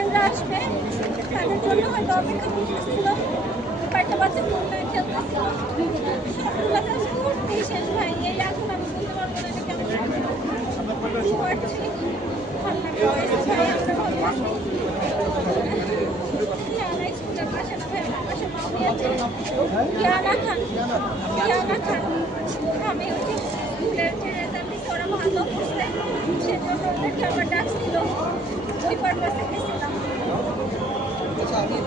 গার্জেনরা আসবে, তাদের জন্য হয়তো অপেক্ষা করতেছিল। কয়েকটা বাচ্চা ফোনটা খেলতেছিল সবগুলো কাজ করতেই শেষ ভাই এই এখন আমি বলতে পারব না এটা কেমন লাগছে। ভালো লাগছে ভাই আমরা ভালো ইয়ানা স্কুলের পাশে না ভাই, আমার পাশে মামি খান ওই স্কুলের যে করছে 巧克